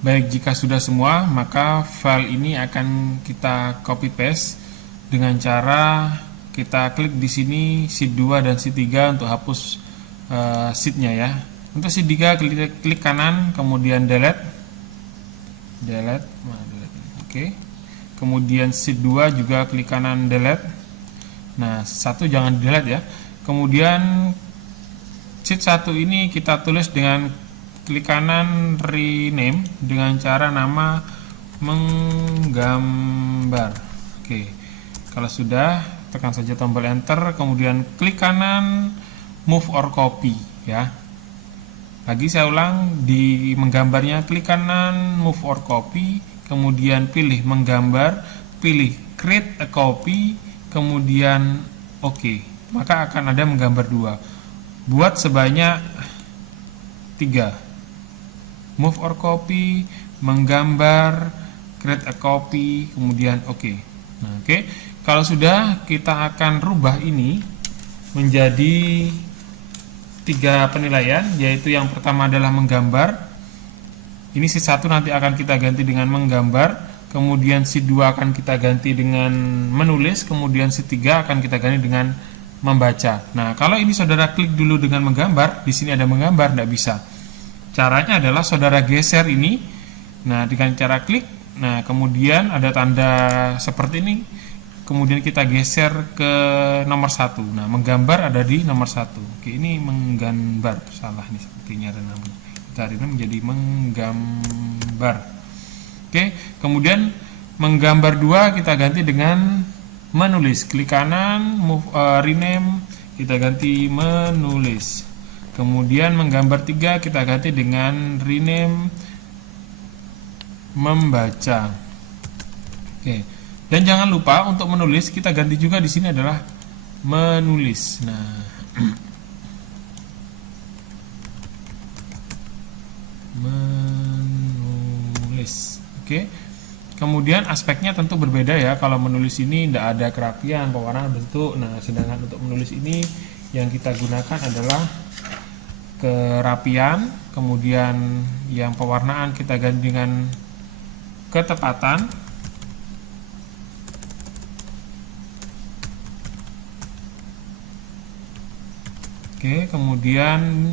Baik, jika sudah semua, maka file ini akan kita copy paste dengan cara kita klik di sini sheet 2 dan sheet 3 untuk hapus sheetnya ya. Untuk sheet 3 klik kanan, kemudian delete. Oke. Kemudian sheet 2 juga klik kanan delete. Nah, satu jangan delete ya. Kemudian sheet 1 ini kita tulis dengan klik kanan rename dengan cara nama menggambar. Oke. Kalau sudah, tekan saja tombol enter, kemudian klik kanan move or copy ya. Lagi saya ulang, di menggambarnya klik kanan move or copy, kemudian pilih menggambar, pilih create a copy, kemudian oke. Maka akan ada menggambar 2. Buat sebanyak 3. Move or copy, menggambar, create a copy, kemudian oke. Nah, oke. Kalau sudah, kita akan rubah ini menjadi 3 penilaian, yaitu yang pertama adalah menggambar. Ini sheet 1 nanti akan kita ganti dengan menggambar, kemudian sheet 2 akan kita ganti dengan menulis, kemudian sheet 3 akan kita ganti dengan membaca. Nah, kalau ini saudara klik dulu dengan menggambar, di sini ada menggambar, tidak bisa. Caranya adalah saudara geser ini, nah dengan cara klik, nah kemudian ada tanda seperti ini, kemudian kita geser ke nomor 1. Nah, menggambar ada di nomor 1. Oke, ini menggambar, salah nih sepertinya ada namanya. Kita ini menjadi menggambar. Oke, kemudian menggambar 2 kita ganti dengan menulis. Klik kanan, move, rename, kita ganti menulis. Kemudian menggambar 3 kita ganti dengan rename membaca. Oke. Dan jangan lupa untuk menulis kita ganti juga di sini adalah menulis. Nah, menulis. Oke. Kemudian aspeknya tentu berbeda ya. Kalau menulis ini tidak ada kerapian, pewarnaan, bentuk. Nah, sedangkan untuk menulis ini yang kita gunakan adalah kerapian, kemudian yang pewarnaan kita ganti dengan ketepatan, oke, kemudian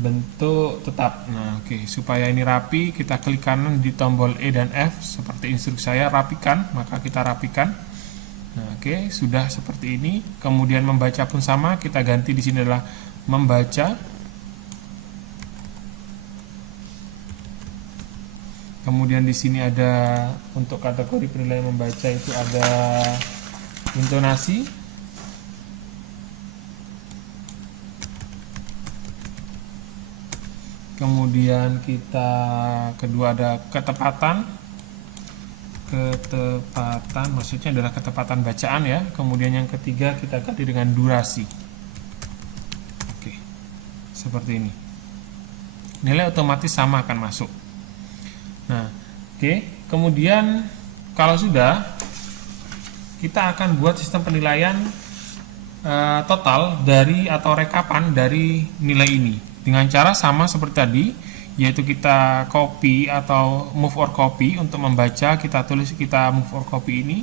bentuk tetap. Nah, oke, supaya ini rapi, kita klik kanan di tombol E dan F seperti instruksi saya, rapikan, maka kita rapikan. Nah, oke, sudah seperti ini. Kemudian membaca pun sama, kita ganti di sini adalah membaca. Kemudian di sini ada untuk kategori penilaian membaca itu ada intonasi. Kemudian kita kedua ada ketepatan. Ketepatan maksudnya adalah ketepatan bacaan ya. Kemudian yang ketiga kita ganti dengan durasi. Oke. Seperti ini. Nilai otomatis sama akan masuk. Nah, oke. Kemudian kalau sudah, kita akan buat sistem penilaian total dari atau rekapan dari nilai ini dengan cara sama seperti tadi, yaitu kita copy atau move or copy. Untuk membaca kita tulis, kita move or copy ini.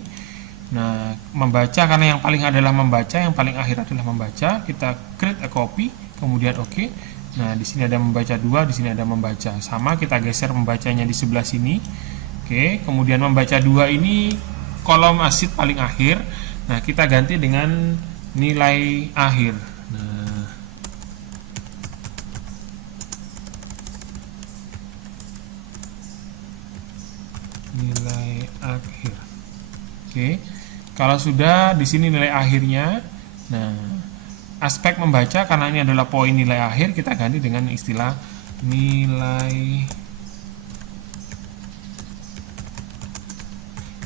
Nah, membaca karena yang paling adalah membaca, yang paling akhir adalah membaca, kita create a copy, kemudian oke. Nah, di sini ada membaca 2, di sini ada membaca. Sama, kita geser membacanya di sebelah sini. Oke, kemudian membaca 2 ini kolom sheet paling akhir. Nah, kita ganti dengan nilai akhir. Nah, nilai akhir. Oke. Kalau sudah di sini nilai akhirnya. Nah, aspek membaca karena ini adalah poin nilai akhir, kita ganti dengan istilah nilai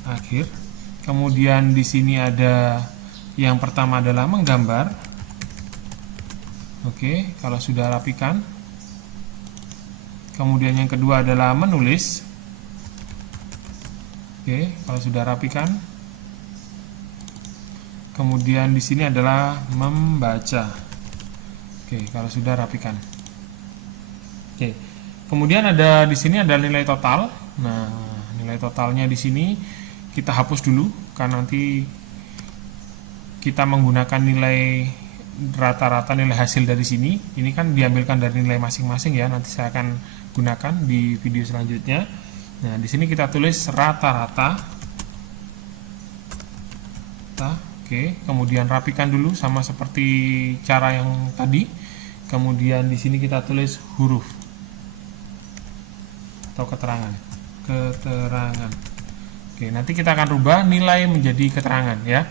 akhir. Kemudian di sini ada yang pertama adalah menggambar. Oke, kalau sudah rapikan. Kemudian yang kedua adalah menulis. Oke, kalau sudah rapikan. Kemudian di sini adalah membaca. Oke, kalau sudah rapikan. Oke. Kemudian ada di sini ada nilai total. Nah, nilai totalnya di sini kita hapus dulu karena nanti kita menggunakan nilai rata-rata nilai hasil dari sini. Ini kan diambilkan dari nilai masing-masing ya. Nanti saya akan gunakan di video selanjutnya. Nah, di sini kita tulis rata-rata. Oke, kemudian rapikan dulu sama seperti cara yang tadi. Kemudian di sini kita tulis huruf atau keterangan. Keterangan. Oke, nanti kita akan rubah nilai menjadi keterangan ya.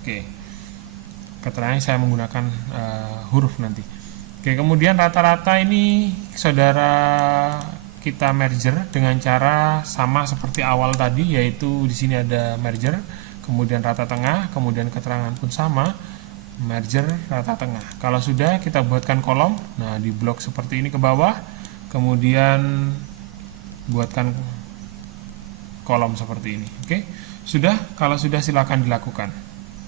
Oke. Keterangan saya menggunakan huruf nanti. Oke, kemudian rata-rata ini saudara kita merger dengan cara sama seperti awal tadi, yaitu di sini ada merger, kemudian rata tengah, kemudian keterangan pun sama, merger rata tengah. Kalau sudah, kita buatkan kolom. Nah, di blok seperti ini ke bawah, kemudian buatkan kolom seperti ini. Oke, sudah. Kalau sudah, silakan dilakukan.